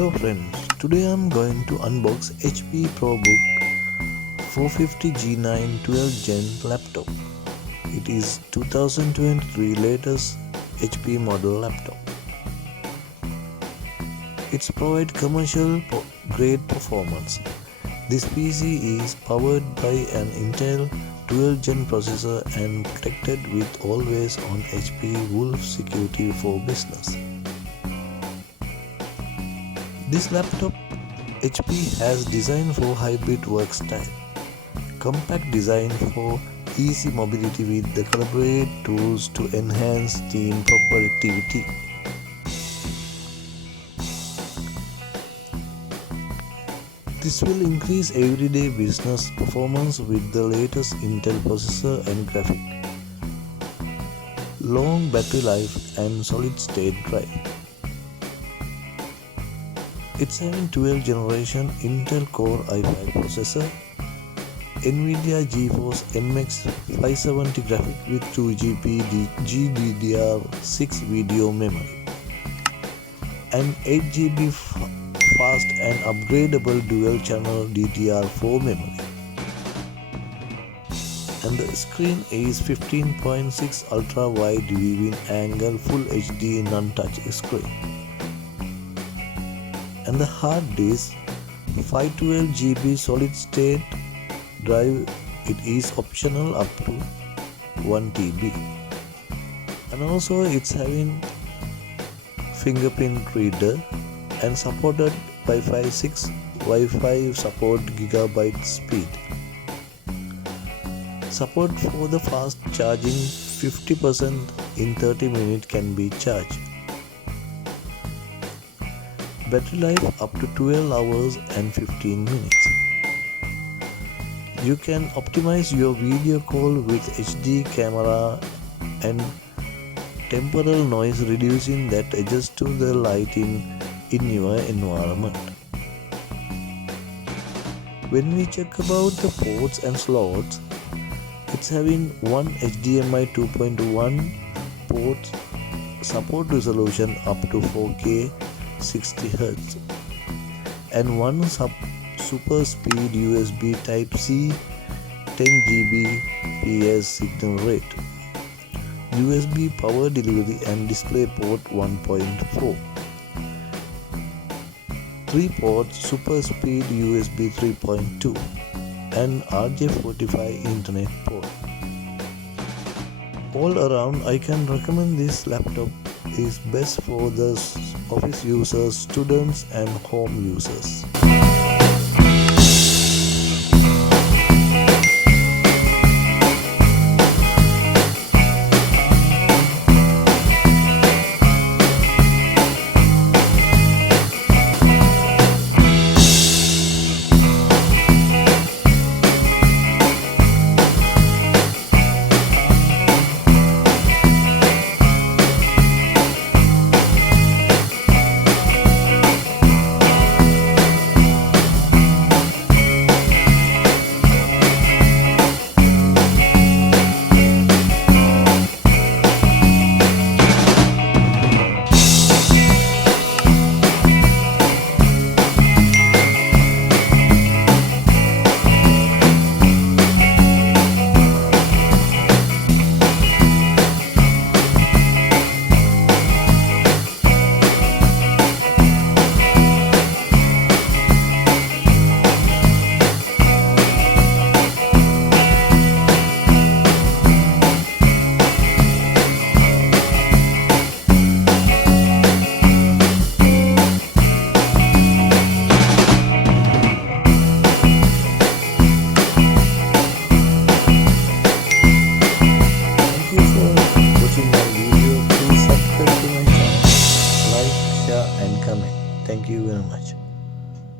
Hello friends, today I am going to unbox HP ProBook 450G9 12th Gen laptop. It is 2023 latest HP model laptop. It's provide commercial grade performance. This PC is powered by an Intel 12th Gen processor and protected with always on HP Wolf security for business. This laptop HP has designed for hybrid work style, compact design for easy mobility with the collaborate tools to enhance team productivity. This will increase everyday business performance with the latest Intel processor and graphic, long battery life and solid state drive. It's having 12th generation Intel Core i5 processor, NVIDIA GeForce MX570 graphic with 2 GB GDDR6 video memory, and 8 GB fast and upgradeable dual channel DDR4 memory. And the screen is 15.6 ultra wide viewing angle full HD non-touch screen. And the hard disk 512 GB solid state drive, it is optional up to 1 TB. And also it's having fingerprint reader and supported Wi-Fi 6, Wi-Fi support gigabit-speed. Support for the fast charging, 50% in 30 minutes can be charged. Battery life up to 12 hours and 15 minutes. You can optimize your video call with HD camera and temporal noise reducing that adjusts to the lighting in your environment. When we check about the ports and slots, it's having one HDMI 2.1 port, support resolution up to 4K 60Hz, and one super speed USB Type-C 10 Gbps signal rate, USB power delivery and display port 1.4, 3 port super speed USB 3.2 and RJ45 internet port. All around, I can recommend this laptop is best for the office users, students and home users. Thank you very much.